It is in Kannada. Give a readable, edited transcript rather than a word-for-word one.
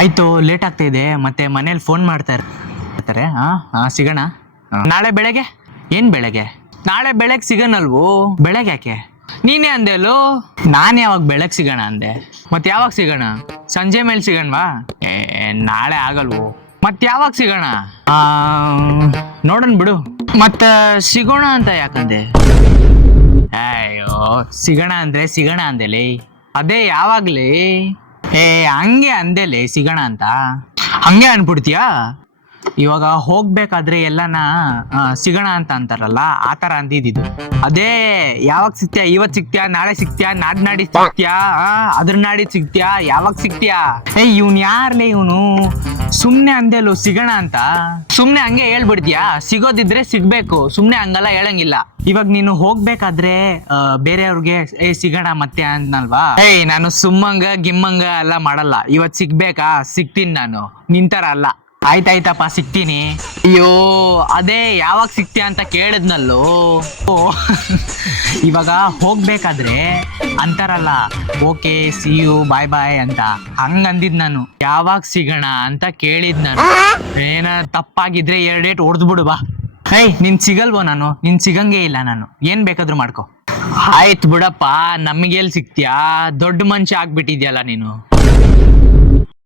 ಆಯ್ತು, ಲೇಟ್ ಆಗ್ತಾ ಇದೆ, ಮತ್ತೆ ಮನೇಲಿ ಫೋನ್ ಮಾಡ್ತಾ ಇರ್ತಾರೆ. ಸಿಗೋಣ ನಾಳೆ ಬೆಳಗ್ಗೆ. ಏನ್ ಬೆಳಗ್ಗೆ? ನಾಳೆ ಬೆಳಗ್ಗೆ ಸಿಗೋಣಲ್ವೋ? ಬೆಳಗ್ಗೆ ಯಾಕೆ? ನೀನೇ ಅಂದೆಲ್ಲೋ. ನಾನ್ ಯಾವಾಗ ಬೆಳಗ್ಗೆ ಸಿಗೋಣ ಅಂದೆ? ಮತ್ತೆ ಯಾವಾಗ ಸಿಗೋಣ? ಸಂಜೆ ಮೇಲೆ ಸಿಗೋಣವಾ? ನಾಳೆ ಆಗಲ್ವೋ? ಮತ್ತೆ ಯಾವಾಗ ಸಿಗೋಣ? ನೋಡೋಣ ಬಿಡು. ಮತ್ತ ಸಿಗೋಣ ಅಂತ ಯಾಕಂದೆ? ಅಯ್ಯೋ, ಸಿಗೋಣ ಅಂದ್ರೆ ಸಿಗೋಣ ಅಂದೆಲೇ. ಅದೇ ಯಾವಾಗ್ಲೇ? ಹಂಗೆ ಅಂದೆಲೆ ಸಿಗೋಣ ಅಂತ. ಹಂಗೆ ಅನ್ಬಿಡ್ತೀಯಾ? ಇವಾಗ ಹೋಗ್ಬೇಕಾದ್ರೆ ಎಲ್ಲಾನ ಸಿಗೋಣ ಅಂತ ಅಂತಾರಲ್ಲ, ಆತರ ಅಂದಿದ್ದು. ಅದೇ ಯಾವಾಗ ಸಿಗ್ತೀಯಾ? ಇವತ್ ಸಿಗ್ತೀಯಾ? ನಾಳೆ ಸಿಗ್ತೀಯಾ? ನಾಡಿದ್ದು ಸಿಗ್ತೀಯಾ? ಅದ್ರ ನಾಡಿದ್ದು ಸಿಗ್ತೀಯಾ? ಯಾವಾಗ ಸಿಗ್ತೀಯಾ? ಇವ್ನು ಯಾರ್ಲೇ ಇವನು? ಸುಮ್ನೆ ಅಂದೆಲು ಸಿಗೋಣ ಅಂತ. ಸುಮ್ನೆ ಹಂಗೆ ಹೇಳ್ಬಿಡ್ತೀಯಾ? ಸಿಗೋದಿದ್ರೆ ಸಿಗ್ಬೇಕು, ಸುಮ್ನೆ ಹಂಗಲ್ಲ ಹೇಳಂಗಿಲ್ಲ. ಇವಾಗ ನೀನು ಹೋಗ್ಬೇಕಾದ್ರೆ ಬೇರೆಯವ್ರಿಗೆ ಸಿಗೋಣ ಮತ್ತೆ ಅಂದ್ನಲ್ವಾ? ನಾನು ಸುಮ್ಮಂಗ ಗಿಮ್ಮಂಗ ಎಲ್ಲ ಮಾಡಲ್ಲ. ಇವತ್ ಸಿಗ್ಬೇಕಾ? ಸಿಗ್ತೀನಿ ನಾನು, ನಿಂತರ ಅಲ್ಲ. ಆಯ್ತಾಯ್ತಪ್ಪ, ಸಿಗ್ತೀನಿ. ಅಯ್ಯೋ, ಅದೇ ಯಾವಾಗ ಸಿಗ್ತೀಯ ಅಂತ ಕೇಳಿದ್ನಲ್ಲೋ. ಇವಾಗ ಹೋಗ್ಬೇಕಾದ್ರೆ ಅಂತಾರಲ್ಲ, ಓಕೆ ಸಿ ಯು ಬಾಯ್ ಬಾಯ್ ಅಂತ, ಹಂಗ ಅಂದಿದ್ ನಾನು. ಯಾವಾಗ ಸಿಗೋಣ ಅಂತ ಕೇಳಿದ್ ನಾನು. ಏನ ತಪ್ಪಾಗಿದ್ರೆ 2 ಡೇಟ್ ಹೊಡೆದ್ಬಿಡು ಬಾ. ನಿನ್ ಸಿಗಲ್ವೋ? ನಿನ್ ಸಿಗಂಗೇ ಇಲ್ಲ ನಾನು. ಏನ್ ಬೇಕಾದ್ರೂ ಮಾಡ್ಕೊ. ಆಯ್ತು ಬಿಡಪ್ಪ, ನಮ್ಗೆಲ್ ಸಿಗ್ತೀಯಾ? ದೊಡ್ಡ ಮನುಷ್ಯ ಆಗ್ಬಿಟ್ಟಿದ್ಯಲ್ಲ ನೀನು.